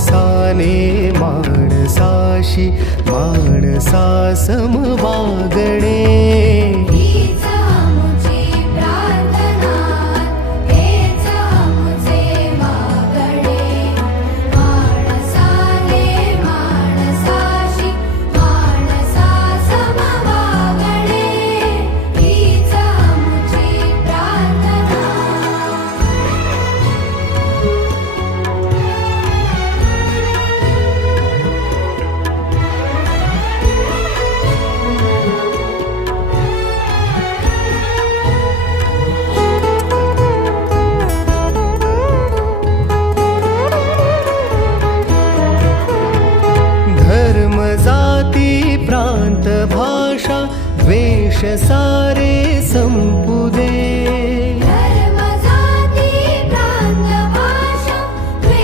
माणसाने माणसाशी माणसा सम वागणे. हीच आमुची प्रार्थना, हेच आमुचे मागणे. माणसाने माणसाशी माणसा सम वागणे. हीच आमुची प्रार्थना. धर्म जाती प्रांत भाषा द्वेष सारे संपू